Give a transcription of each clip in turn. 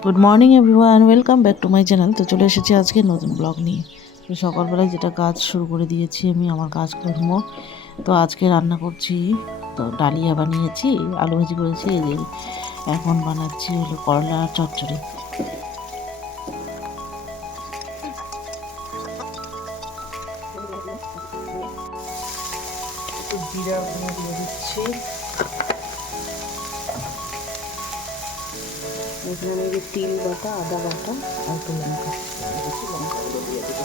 Good morning everyone, welcome back to my channel. তো চলে এসেছি আজকে নতুন ব্লগ নিয়ে। তো সকালবেলায় যেটা কাজ শুরু করে দিয়েছি আমি আমার কাজকর্ম। তো আজকে রান্না করছি, তো ডালিয়া বানিয়েছি, আলু ভাজি করেছি, এই যে এখন বানাচ্ছি হলো করলা চচ্চড়ি। জিরা দিয়ে দিচ্ছি, এখানে আমি যে তিল বাটা, আদা বাটা আর একটু লঙ্কা দিয়ে দেবো।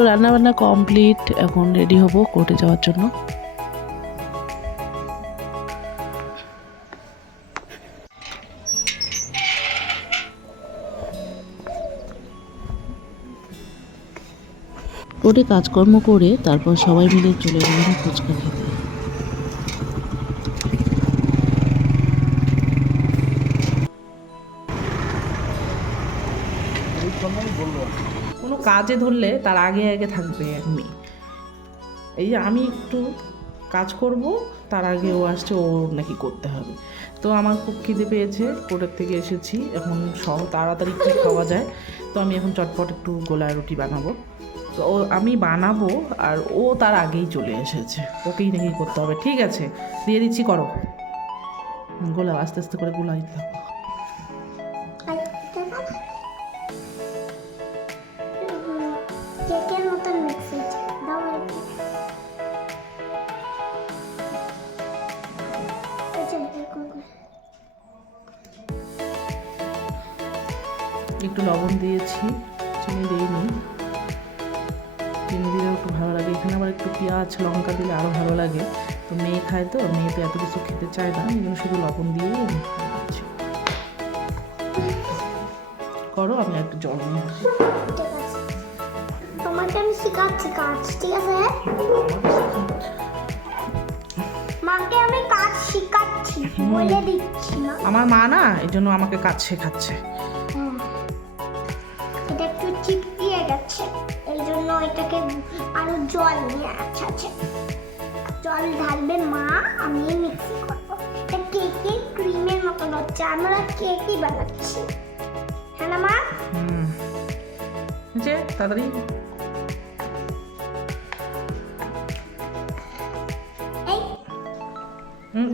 তো রান্নাবান্না কমপ্লিট, এখন রেডি হব কোর্টে যাওয়ার জন্য। কোর্টে কাজকর্ম করে তারপর সবাই মিলে চলে গেলাম ফুচকা খেতে। কোনো কাজে ধরলে তার আগে আগে থাকবে আমি, এই যে আমি একটু কাজ করব তার আগে ও আসছে, ওর নাকি করতে হবে। তো আমার খুব খিদে পেয়েছে, কোর্টের থেকে এসেছি, এখন তাড়াতাড়ি কী খাওয়া যায়। তো আমি এখন চটপট একটু গোলা রুটি বানাবো। তো আমি বানাবো আর ও তার আগেই চলে এসেছে, ওকেই নাকি করতে হবে। ঠিক আছে, দিয়ে দিচ্ছি, করো। গোলা আস্তে আস্তে করে গোলা দিতে হবে। কেকের মতন মেসেজ দাও একটু লবণ দিয়েছি, চিনি দিইনি, চিনি দিলেও একটু ভালো লাগে। এখানে আবার একটু পেঁয়াজ লঙ্কা দিলে আরও ভালো লাগে। তো মেয়ে খায়, তো মেয়ে তো এত কিছু খেতে চায় না, এই জন্য শুধু লবণ দিয়েই আমি দিচ্ছি। করো, আমি একটু জল নিয়ে আসি। তোমাকে আমি শিখাচ্ছি কাজ, ঠিক আছে? মাকে আমি কাজ শিখাচ্ছি, বলে দিচ্ছি না। আমার মা না, এই জন্য আমাকে কাজ শেখাচ্ছে। এটা একটু চিপকিয়ে গেছে, এই জন্য এটাকে আরো জল নিয়ে আছে, জল ঢালবে মা, আমি মিক্সি করবো। এটা কেকে ক্রিমের মতন হচ্ছে, আমরা কেকই বানাচ্ছি, হ্যাঁ না মা? যে তাড়াতাড়ি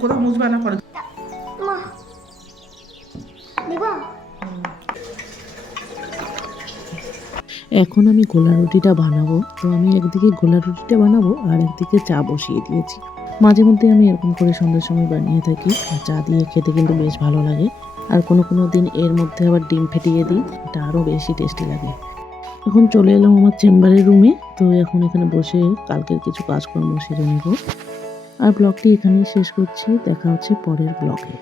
কোথাও মুছবা না, পরে এখন আমি গোলা রুটিটা বানাবো। তো আমি একদিকে গোলা রুটিটা বানাবো আর একদিকে চা বসিয়ে দিয়েছি। মাঝে মধ্যে আমি এরকম করে সন্ধ্যার সময় বানিয়ে থাকি, আর চা দিয়ে খেতে কিন্তু বেশ ভালো লাগে। আর কোনো দিন এর মধ্যে আবার ডিম ফেটিয়ে দিই, এটা আরও বেশি টেস্টি লাগে। এখন চলে এলাম আমার চেম্বারের রুমে। তো এখন এখানে বসে কালকের কিছু কাজকর্ম সেরে নেব। আর ব্লগটি এখানেই শেষ করছি, দেখা হচ্ছে পরের ব্লগে।